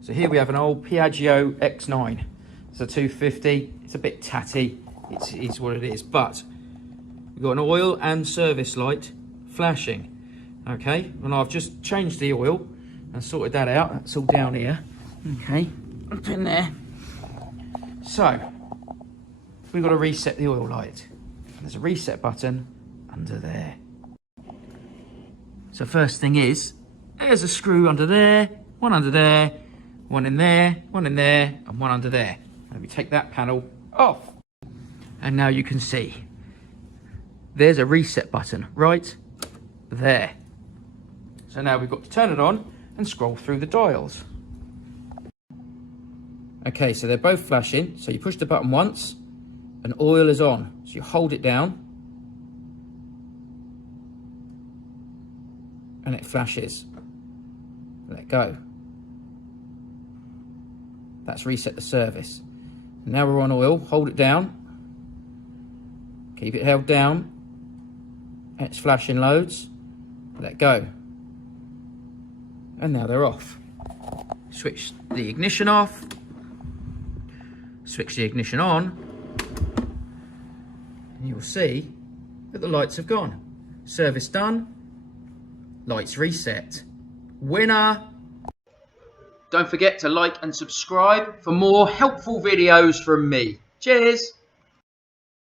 So here we have an old Piaggio X9. It's a 250. It's a bit tatty. It's what it is. But we've got an oil and service light flashing. Okay, and I've just changed the oil and sorted that out. That's all down here. Okay, up in there. So we've got to reset the oil light. There's a reset button under there. So first thing is, there's a screw under there, one under there, one in there, one in there, and one under there. Let me take that panel off. And now you can see, there's a reset button right there. So now we've got to turn it on and scroll through the dials. Okay, so they're both flashing. So you push the button once and oil is on. So you hold it down and it flashes. Let go. That's reset the service. Now we're on oil, hold it down. Keep it held down. And it's flashing loads. Let go. And now they're off. Switch the ignition off. Switch the ignition on. And you'll see that the lights have gone. Service done. Lights reset. Winner! Don't forget to like and subscribe for more helpful videos from me. Cheers!